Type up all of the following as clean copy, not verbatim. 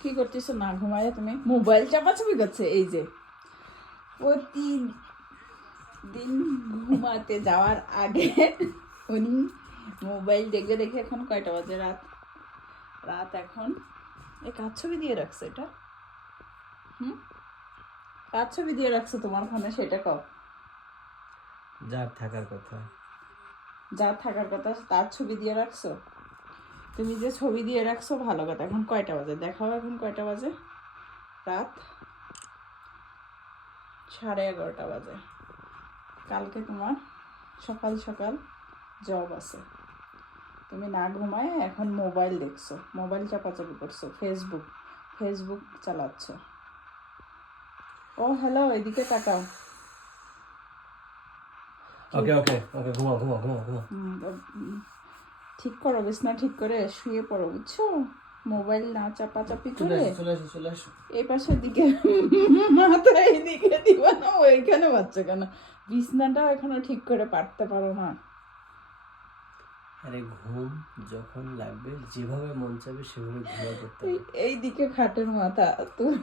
কি করতেছো না ঘুমায় তুমি? মোবাইল চাপাচাপি করছে। এই যে প্রতিদিন ঘুমাতে যাওয়ার আগে উনি মোবাইল দেখে দেখে, এখন কয়টা বাজে? রাত এখন কার ছবি দিয়ে রাখছে এটা? কার ছবি দিয়ে রাখছো তোমার ফোনে সেটা কও। যার থাকার কথা তার ছবি দিয়ে রাখছো। তুমি যে ছবি দিয়ে রাখছো ভালো কথা। এখন কয়টা বাজে দেখাও, এখন কয়টা বাজে? রাত 11:30 বাজে। কালকে তোমার সকাল সকাল জব আছে। তুমি না ঘুমায় এখন মোবাইল দেখছো, মোবাইল চাপাচাপি করছো, ফেসবুক চালাচ্ছ। ও হ্যালো, এদিকে তাকাও। ওকে ওকে ওকে ঘুমাও ঘুমাও ঘুমাও ঘুমাও। ঠিক করো, বিছনা ঠিক করে শুয়ে পড়ো, বুঝছো? মোবাইল না চাপাচাপি করে চলে আসো। এই পাশের দিকে মাথা এইদিকে দিবা না, ওইখানে বাচ্চা কেন? বিছনাটাও এখনো ঠিক করে পারতে পারো না। আরে ঘুম যখন লাগবে যেভাবে মন চাইবে সেভাবে ঘুমিয়ে পড়তে হবে। এইদিকে খাটের মাথা, তুমি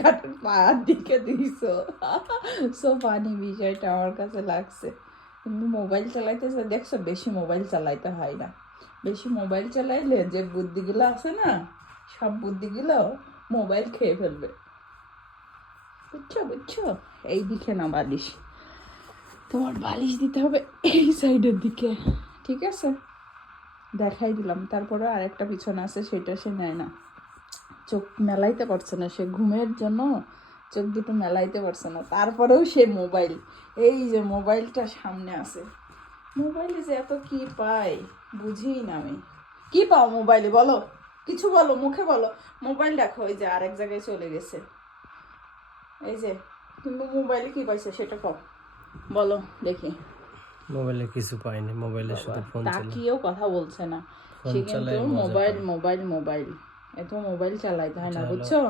খাটের পায়ের দিকে দিছো। সো ফানি বিষয়টা আমার কাছে লাগছে। তুমি মোবাইল চালাইতেছে দেখছো, বেশি মোবাইল চালাইতে হয় না। বেশি মোবাইল চালাইলে যে বুদ্ধিগুলো আছে না, সব বুদ্ধিগুলো মোবাইল খেয়ে ফেলবে। বুঝছো? এই দিকে না বালিশ, তোমার বালিশ দিতে হবে এই সাইডের দিকে, ঠিক আছে? দেখাই দিলাম। তারপরে আরেকটা পিছনে আছে, সেটা সে নেয় না। চোখ মেলাইতে পারছে না, সে ঘুমের জন্য চোখ দুটো মেলাইতে পারছে না। তারপরেও সে মোবাইল, এই যে মোবাইলটা সামনে আছে। মোবাইলে যে এত কি পাই বুঝিই না আমি। কি পাও মোবাইলে বলো, কিছু বলো, মুখে বলো। মোবাইল দেখো, এই যে আরেক জায়গায় চলে গেছে। এই যে তুমি মোবাইলে কি পাইছো সেটা কও, বলো দেখি। মোবাইলে কিছু পাইনি, মোবাইলে শুধু ফোন চালাই। তাকিয়েও কথা বলছে না সে, কিন্তু মোবাইল এত মোবাইল চালাইতে হয় না, বুঝছো?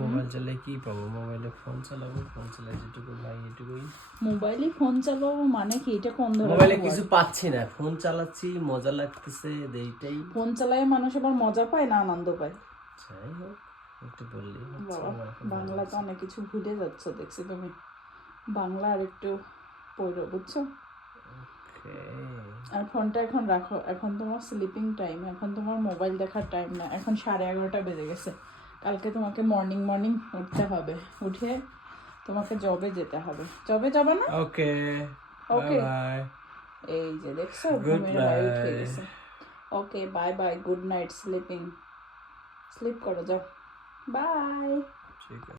মোবাইল চালাই কি পাবো? মোবাইলে ফোন চালাবো, ফোন চালাই যেটুকু পাই এটুকুই। মোবাইলে ফোন চালাবো মানে কি? এটা কোন ধরনের? মোবাইলে কিছু পাচ্ছি না, ফোন চালাচ্ছি, মজা লাগতেছে, এইটাই। ফোন চালায় মানুষ আবার মজা পায় না আনন্দ পায়? যাই হোক, একটু বললেই বাবা, বাংলা তো অনেক কিছু ভুলে যাচ্ছ দেখছি তুমি। বাংলা আর একটু পড়ো, বুঝছো? আর ফোনটা এখন রাখো, এখন তোমার স্লিপিং টাইম, এখন তোমার মোবাইল দেখার টাইম না। এখন 11:30 বেজে গেছে। কালকে তোমাকে মর্নিং উঠতে হবে, উঠে তোমাকে জবে যেতে হবে। জবে যাবে না? Okay okay, bye. এই যে দেখছো ঘুমের হাওয়া উঠে গেছে। Okay bye bye, good night, sleep করো, যাও, বাই। ঠিক আছে।